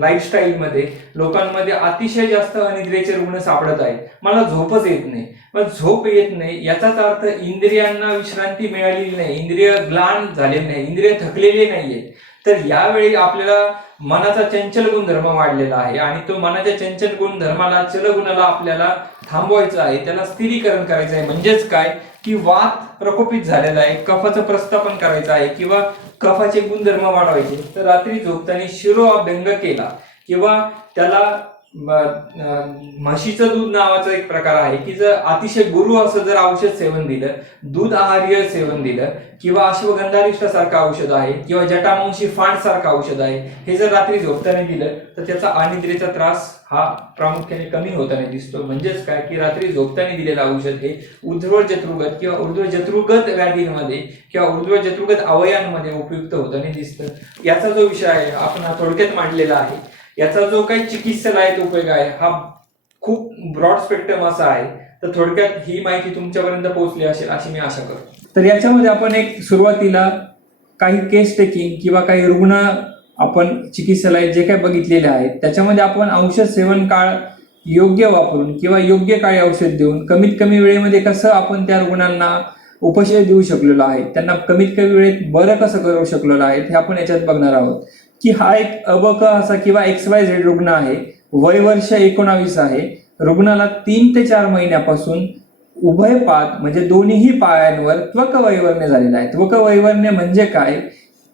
लाईफस्टाईल मध्ये लोकांमध्ये अतिशय जास्त अनिद्रेचे रुग्ण सापडत आहेत. मला झोपच येत नाही. पण झोप येत नाही याचाच अर्थ इंद्रियांना विश्रांती मिळालेली नाही, इंद्रिय ग्लान झालेले नाही, इंद्रिय थकलेले नाहीये. तर यावेळी आपल्याला मनाचा चंचल गुणधर्म वाढलेला आहे आणि तो मनाच्या चंचल गुणधर्माला, चलगुणाला आपल्याला थांबवायचं आहे, त्याला स्थिरीकरण करायचं आहे. म्हणजेच काय की वात प्रकोपित झालेला आहे, कफाचं प्रस्थापन करायचं आहे किंवा कफाचे गुणधर्म वाढवायचे. तर रात्री झोपताना शिरोअभ्यंग केला किंवा त्याला म्हशीचं दूध नावाचा एक प्रकार आहे की जर अतिशय गुरु असं जर औषध सेवन दिलं, दूध आहार्य सेवन दिलं, किंवा अश्वगंधारिष्ठ सारखं औषध आहे किंवा जटामांशी फांड सारखं औषध आहे, हे जर रात्री झोपताना दिलं तर त्याचा अनिद्रेचा त्रास हा प्रामुख्याने कमी होताना दिसतो. म्हणजेच काय की रात्री झोपताना दिलेलं औषध हे ऊर्ध्व जत्रुगत किंवा ऊर्ध्व जत्रुगत व्याधींमध्ये किंवा ऊर्ध्व जत्रुगत अवयवांमध्ये उपयुक्त होताना दिसतं. याचा जो विषय आहे आपण हा थोडक्यात मांडलेला आहे. याचा जो काही चिकित्सालयात उपयोग आहे हा खूप ब्रॉड स्पेक्ट्रम असा आहे. तर थोडक्यात ही माहिती तुमच्यापर्यंत पोहोचली असेल अशी मी आशा करतो. तर याच्यामध्ये आपण एक सुरुवातीला काही केस टेकिंग किंवा काही रुग्ण आपण चिकित्सालयात जे काही बघितलेले आहेत त्याच्यामध्ये आपण औषध सेवन काळ योग्य वापरून किंवा योग्य काळी औषध देऊन कमीत कमी वेळेमध्ये कसं आपण त्या रुग्णांना उपशय देऊ शकलेलो आहे, त्यांना कमीत कमी वेळेत बरं कसं करू शकलेलो आहे हे आपण याच्यात बघणार आहोत. की हा एक अबक असा किंवा XYZ रुग्ण आहे, वय वर्ष 19 आहे. रुग्णाला 3 ते 4 महिन्यापासून उभयपाद म्हणजे दोन्ही पायांवर त्वक वैवर्ण्य झालेला आहे. त्वक वैवर्ण्य म्हणजे काय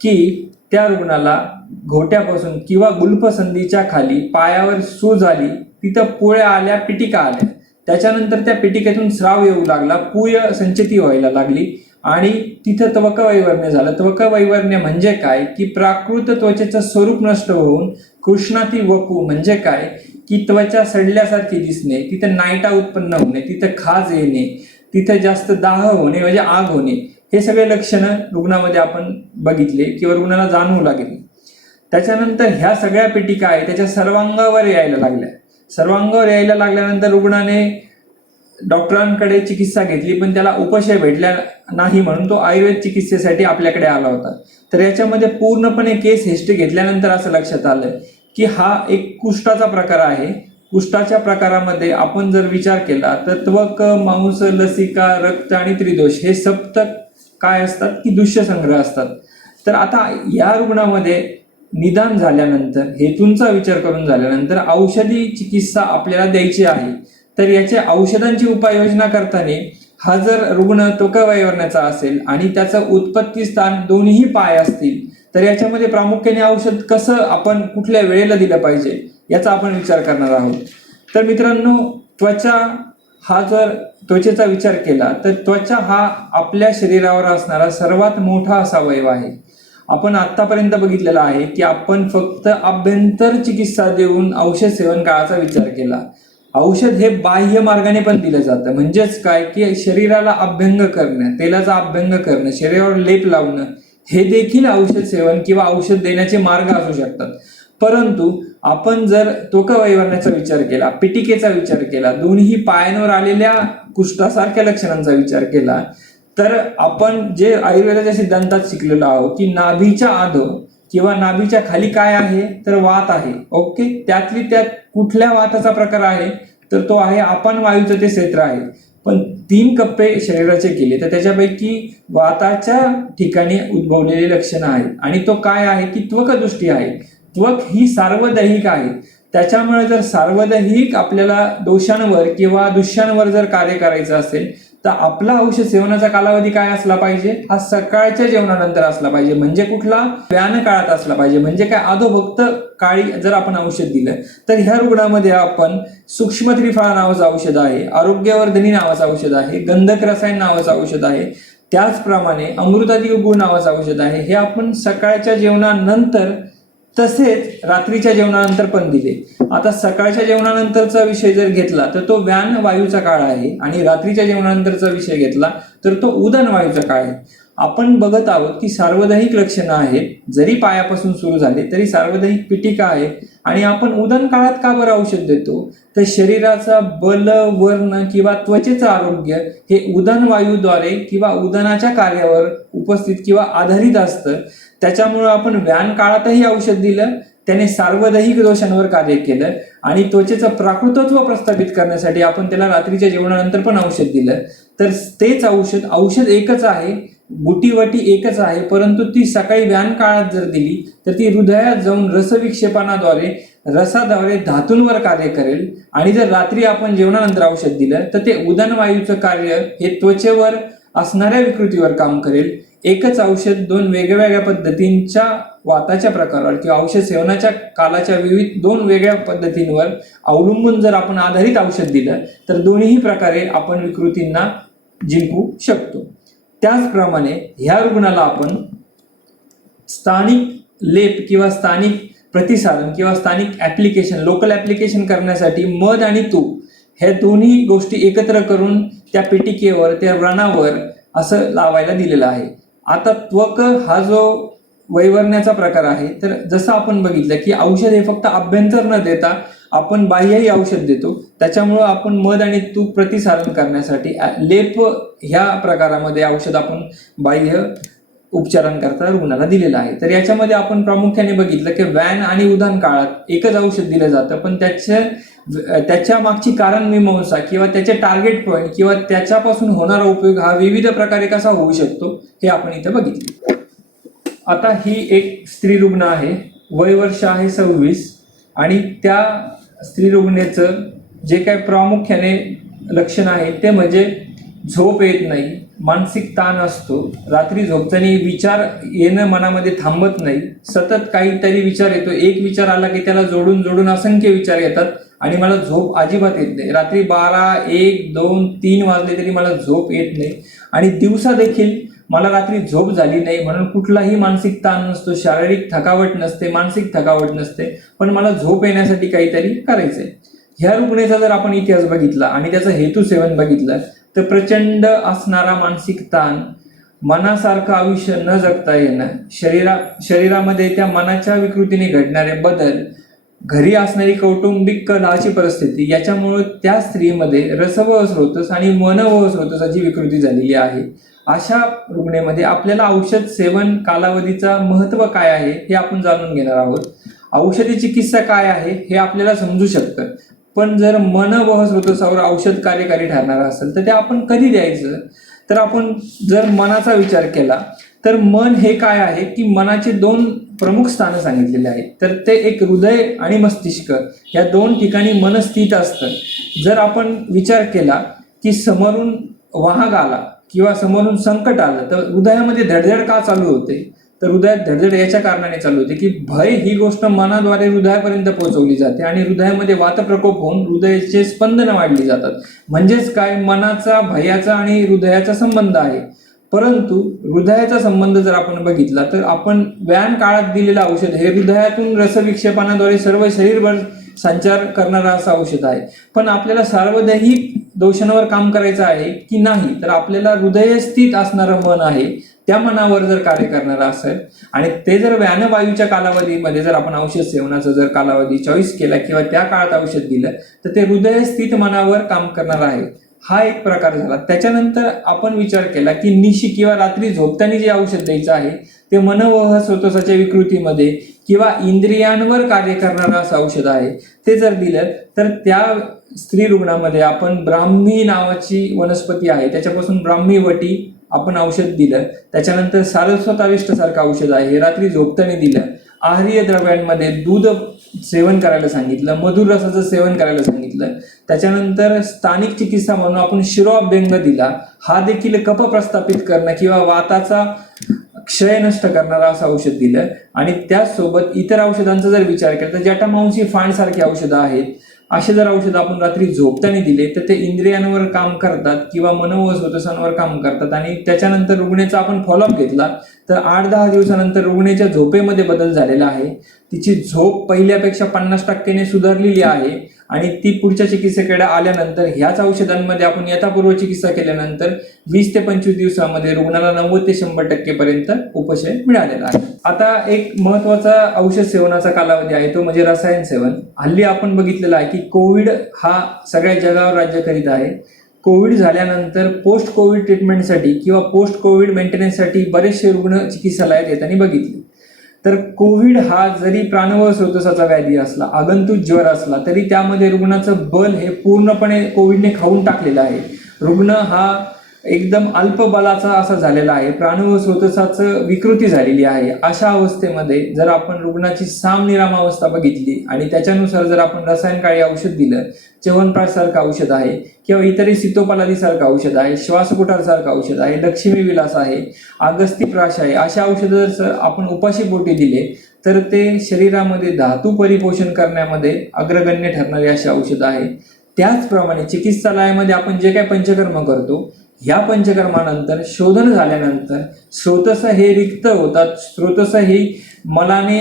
की त्या रुग्णाला घोट्यापासून किंवा गुल्फसंधीच्या खाली पायावर सूज आली, तिथं पोळ्या आल्या, पिटिका आल्या, त्याच्यानंतर त्या पिटिकेतून स्राव येऊ लागला, पूय संचती व्हायला लागली आणि तिथं त्वक वैवर्ण्य झालं. त्वक वैवर्ण्य म्हणजे काय की प्राकृत त्वचेचं स्वरूप नष्ट होऊन कृष्णाती वपू म्हणजे काय की त्वचा सडल्यासारखी दिसणे, तिथं नायटा उत्पन्न होणे, तिथं खाज येणे, तिथं जास्त दाह होणे म्हणजे आग होणे, हे सगळे लक्षणं रुग्णामध्ये आपण बघितले किंवा रुग्णाला जाणवू लागले. त्याच्यानंतर ह्या सगळ्या पिटिका आहे त्याच्या सर्वांगावर यायला लागल्या. सर्वांगावर यायला लागल्यानंतर रुग्णाने डॉक्टरांकडे चिकित्सा घेतली पण त्याला उपशय भेटला नाही म्हणून तो आयुर्वेद चिकित्सेसाठी आपल्याकडे आला होता. तर याच्यामध्ये पूर्णपणे केस हिस्ट्री घेतल्यानंतर असं लक्षात आलं की हा एक कुष्ठाचा प्रकार आहे. कुष्ठाच्या प्रकारामध्ये आपण जर विचार केला तर त्वक, मांस, लसिका, रक्त आणि त्रिदोष हे सप्त काय असतात की दुष्य संग्रह असतात. तर आता या रुग्णामध्ये निदान झाल्यानंतर हेतूंचा विचार करून झाल्यानंतर औषधी चिकित्सा आपल्याला द्यायची आहे. तर याच्या औषधांची उपाययोजना करताना हा जर रुग्ण त्वक वैवर्ण्याचा असेल आणि त्याचं उत्पत्ती स्थान दोन्ही पाय असतील तर याच्यामध्ये प्रामुख्याने औषध कसं आपण कुठल्या वेळेला दिलं पाहिजे याचा आपण विचार करणार आहोत. तर मित्रांनो, त्वचेचा विचार केला तर त्वचा हा आपल्या शरीरावर असणारा सर्वात मोठा असा अवयव आहे. आपण आतापर्यंत बघितलेला आहे की आपण फक्त आभ्यंतर चिकित्सा देऊन औषध सेवन काळाचा विचार केला. औषध हे बाह्य मार्गाने पण दिलं जातं. म्हणजेच काय की शरीराला अभ्यंग करणं, तेलाचा अभ्यंग करणं, शरीरावर लेप लावणं हे देखील औषध सेवन किंवा औषध देण्याचे मार्ग असू शकतात. परंतु आपण जर त्वक वैवर्ण्याचा विचार केला, पिटिकेचा विचार केला, दोन्ही पायांवर आलेल्या कुष्ठासारख्या लक्षणांचा विचार केला तर आपण जे आयुर्वेदाच्या सिद्धांतात शिकलेलो आहोत की नाभीच्या आधो किंवा नाभीच्या खाली काय आहे तर वात आहे. ओके, त्यातली त्यात कुठल्या वाताचा प्रकार आहे तर तो आहे आपण वायूचं ते क्षेत्र आहे. पण 3 कप्पे शरीराचे केले तर त्याच्यापैकी वाताच्या ठिकाणी उद्भवलेले लक्षणं आहेत आणि तो काय आहे की त्वकदृष्टी आहे. त्वक ही सार्वदैहिक आहे. त्याच्यामुळे जर सार्वदैहिक आपल्याला दोषांवर किंवा दुष्यांवर जर कार्य करायचं असेल तर आपला औषध सेवनाचा कालावधी काय असला पाहिजे, हा सकाळच्या जेवणानंतर असला पाहिजे. म्हणजे कुठला, व्यान काळात असला पाहिजे. म्हणजे काय, अधोभक्त काळी जर आपण औषध दिलं तर ह्या रुग्णामध्ये आपण सूक्ष्म त्रिफळा नावाचं औषध आहे, आरोग्यवर्धनी नावाचं औषध आहे, गंधक रसायन नावाचं औषध आहे, त्याचप्रमाणे अमृतादी गुळ नावाचं औषध आहे. हे आपण सकाळच्या जेवणानंतर तसेच रात्रीच्या जेवणानंतर पण दिले. आता सकाळच्या जेवणानंतरचा विषय जर घेतला तर तो व्यान वायूचा काळ आहे आणि रात्रीच्या जेवणानंतरचा विषय घेतला तर तो उदन वायूचा काळ आहे. आपण बघत आहोत की सार्वदैहिक लक्षणं आहेत. जरी पायापासून सुरू झाले तरी सार्वदैहिक पिटिका आहे आणि आपण उदन काळात का बरं औषध देतो तर शरीराचा बल, वर्ण किंवा त्वचेचं आरोग्य हे उदन वायूद्वारे किंवा उदनाच्या कार्यावर उपस्थित किंवा आधारित असतं. त्याच्यामुळं आपण व्यान काळातही औषध दिलं, त्याने सार्वदैहिक दोषांवर कार्य केलं आणि त्वचेचं प्राकृतत्व प्रस्थापित करण्यासाठी आपण त्याला रात्रीच्या जेवणानंतर पण औषध दिलं. तर तेच औषध एकच आहे, गुटीवटी एकच आहे, परंतु ती सकाळी व्यान काळात जर दिली तर ती हृदयात जाऊन रसाद्वारे धातूंवर कार्य करेल आणि जर रात्री आपण जेवणानंतर औषध दिलं तर ते उदन वायूचं कार्य हे त्वचेवर असणाऱ्या विकृतीवर काम करेल. एकच औषध 2 वेगवेगळ्या पद्धतींच्या वाताच्या प्रकारावर किंवा औषध सेवनाच्या कालाच्या विविध 2 वेगळ्या पद्धतींवर अवलंबून जर आपण आधारित औषध दिलं तर दोन्ही प्रकारे आपण विकृतींना जिंकू शकतो. त्याचप्रमाणे ह्या रुग्णाला आपण स्थानिक लेप किंवा स्थानिक प्रतिसाधन किंवा स्थानिक ॲप्लिकेशन लोकल ॲप्लिकेशन करण्यासाठी मध आणि तूप ह्या दोन्ही गोष्टी एकत्र करून त्या पेटिकेवर त्या व्रणावर असं लावायला दिलेलं आहे. आता त्वक हा जो वैवरण्याचा प्रकार आहे, तर जसं आपण बघितलं की औषध हे फक्त अभ्यंतर न देता आपण बाह्यही औषध देतो. त्याच्यामुळं आपण मध आणि तूप प्रतिसारण करण्यासाठी लेप ह्या प्रकारामध्ये औषध आपण बाह्य उपचारांकरता रुग्णाला दिलेलं आहे. तर याच्यामध्ये आपण प्रामुख्याने बघितलं की व्यान आणि उदान काळात एकच औषध दिलं जातं, पण त्याच्या मागची कारणमीमांसा किंवा त्याचे टार्गेट पॉईंट किंवा त्याच्यापासून होणारा उपयोग हा विविध प्रकारे कसा होऊ शकतो हे आपण इथे बघितले. आता ही एक स्त्री रुग्ण आहे, वय वर्ष आहे 26 आणि त्या स्त्री रुग्णेचं जे काही प्रामुख्याने लक्षण आहे ते म्हणजे झोप येत नाही, मानसिक ताण असतो, रात्री झोपताना विचार येणं मनामध्ये थांबत नाही, सतत काहीतरी विचार येतो, एक विचार आला की त्याला जोडून जोडून असंख्य विचार येतात आणि मला झोप अजिबात येत नाही. रात्री 12, 1, 2, 3 वाजले तरी मला झोप येत नाही आणि दिवसा देखील मला रात्री झोप झाली नाही म्हणून कुठलाही मानसिक ताण नसतो, शारीरिक थकावट नसते, मानसिक थकावट नसते, पण मला झोप येण्यासाठी काहीतरी करायचंय. ह्या रुग्णाचा जर आपण इतिहास बघितला आणि त्याचं हेतू सेवन बघितलं तर प्रचंड असणारा मानसिक ताण, मनासारखं आयुष्य न जगता येणं, शरीरामध्ये त्या मनाच्या विकृतीने घडणारे बदल, घरी असणारी कौटुंबिक कलहाची परिस्थिती, याच्यामुळे त्या स्त्रीमध्ये रसवह स्रोतस आणि मनवह स्रोतसाची विकृती झालेली आहे. अशा रुग्णेमध्ये आपल्याला औषध सेवन कालावधीचा महत्त्व काय आहे हे आपण जाणून घेणार आहोत. औषधी चिकित्सा काय आहे हे आपल्याला समजू शकतं, पण जर मनवह स्रोतसावर औषध कार्यकारी ठरणार असेल तर ते आपण कधी द्यायचं. तर आपण जर मनाचा विचार केला तर मन हे काय आहे की मनाचे 2 प्रमुख स्थानं सांगितलेले आहेत. तर ते एक हृदय आणि मस्तिष्क या 2 ठिकाणी मन स्थित असतं. जर आपण विचार केला की समोरून वाहक आला किंवा समोरून संकट आलं तर हृदयामध्ये धडधड का चालू होते, तर हृदयात धडधड याच्या कारणाने चालू होते की भय ही गोष्ट मनाद्वारे हृदयापर्यंत पोहोचवली जाते आणि हृदयामध्ये वातप्रकोप होऊन हृदयाचे स्पंदन वाढली जातात. म्हणजेच काय, मनाचा, भयाचा आणि हृदयाचा संबंध आहे. परंतु हृदयाचा संबंध जर आपण बघितला तर आपण व्यान काळात दिलेलं औषध हे हृदयातून रसविक्षेपणाद्वारे सर्व शरीरभर संचार करणारा असं औषध आहे. पण आपल्याला सार्वदैहिक दोषांवर काम करायचं आहे की नाही, तर आपल्याला हृदयस्थित असणारं मन आहे त्या मनावर जर कार्य करणारा असेल आणि ते जर व्यानवायूच्या कालावधीमध्ये जर आपण औषध सेवनाचा जर कालावधी चॉईस केला किंवा त्या काळात औषध दिलं तर ते हृदयस्थित मनावर काम करणार आहे. हा एक प्रकार झाला. त्याच्यानंतर आपण विचार केला की निशी किंवा रात्री झोपताना जे औषध द्यायचं आहे ते मनोवह स्रोतसाच्या विकृतीमध्ये किंवा इंद्रियांवर कार्य करणारं असं औषध आहे. ते जर दिलं तर त्या स्त्री रुग्णामध्ये आपण ब्राह्मी नावाची वनस्पती आहे त्याच्यापासून ब्राह्मी वटी आपण औषध दिलं. त्याच्यानंतर सारस्वताविष्ट सारखं औषध आहे हे रात्री झोपताना दिलं. आहारीय द्रव्यांमध्ये दूध सेवन करायला सांगितलं, मधुर रसाचं सेवन करायला सांगितलं. त्याच्यानंतर स्थानिक चिकित्सा म्हणून आपण शिरोअभ्यंग दिला. हा देखील कफ प्रस्थापित करणं किंवा वाताचा क्षय नष्ट करणारा असं औषध दिलं. आणि त्याचसोबत इतर औषधांचा जर विचार केला तर जटामांसी फांड सारखी औषधं आहेत. असे जर औषध आपण रात्री झोपताना दिले तर ते इंद्रियांवर काम करतात किंवा मनोवह स्रोतसांवर काम करतात. आणि त्याच्यानंतर रुग्णेचा आपण फॉलोअप घेतला तर 8-10 दिवसानंतर रुग्णेच्या झोपेमध्ये बदल झालेला आहे. तिची झोप पहिल्यापेक्षा 50% सुधारलेली आहे आणि ती पुढच्या चिकित्सेकडे आल्यानंतर ह्याच औषधांमध्ये आपण यथापूर्व चिकित्सा केल्यानंतर 20 ते 25 दिवसामध्ये रुग्णाला 90 ते 100% पर्यंत उपशय मिळालेला आहे. आता एक महत्वाचा औषध सेवनाचा कालावधी आहे तो म्हणजे रसायन सेवन. हल्ली आपण बघितलेला आहे की कोविड हा सगळ्या जगावर राज्य करीत आहे. कोविड झाल्यानंतर पोस्ट कोविड ट्रीटमेंटसाठी किंवा पोस्ट कोविड मेंटेनन्ससाठी बरेचसे रुग्ण चिकित्सालयात येताना बघितले. तर कोविड हा जरी प्राणवायू स्रोतसाचा व्याधी असला, आगंतुक ज्वर असला, तरी त्यामध्ये रुग्णाचं बल हे पूर्णपणे कोविडने खाऊन टाकलेलं आहे. रुग्ण हा एकदम अल्प बलाचा असा झालेला आहे, प्राण व स्रोतसाचं विकृती झालेली आहे. अशा अवस्थेमध्ये जर आपण रुग्णाची सामनिरामावस्था बघितली आणि त्याच्यानुसार जर आपण रसायनकाळी औषध दिलं, च्यवनप्राश सारखं औषध आहे किंवा इतरही सितोपालादी सारखं औषध आहे, श्वासकुटार सारखं औषध आहे, लक्ष्मी विलास आहे, अगस्तीप्राश आहे, अशा औषधं जर आपण उपाशीपोटी दिले तर ते शरीरामध्ये धातू परिपोषण करण्यामध्ये अग्रगण्य ठरणारी अशी औषधं आहे. त्याचप्रमाणे चिकित्सालयामध्ये आपण जे काही पंचकर्म करतो, ह्या पंचकर्मानंतर शोधन झाल्यानंतर स्रोतस हे रिक्त होतात. स्रोतस ही मलाने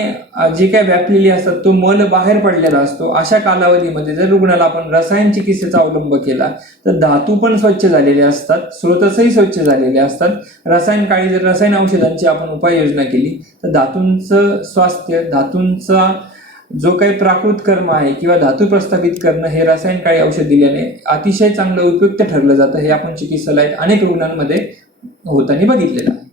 जे काही व्यापलेली असतात तो मल बाहेर पडलेला असतो. अशा कालावधीमध्ये जर रुग्णाला आपण रसायन चिकित्सेचा अवलंब केला तर धातू पण स्वच्छ झालेले असतात, स्रोतसही स्वच्छ झालेले असतात. रसायनकाळी जर रसायन औषधांची आपण उपाययोजना केली तर धातूंचं स्वास्थ्य, धातूंचा जो काही प्राकृत कर्म आहे किंवा धातू प्रस्थापित करणं हे रसायनकाळी औषध दिल्याने अतिशय चांगलं उपयुक्त ठरलं जातं. हे आपण चिकित्सालयात अनेक रुग्णांमध्ये होताना बघितलेलं आहे.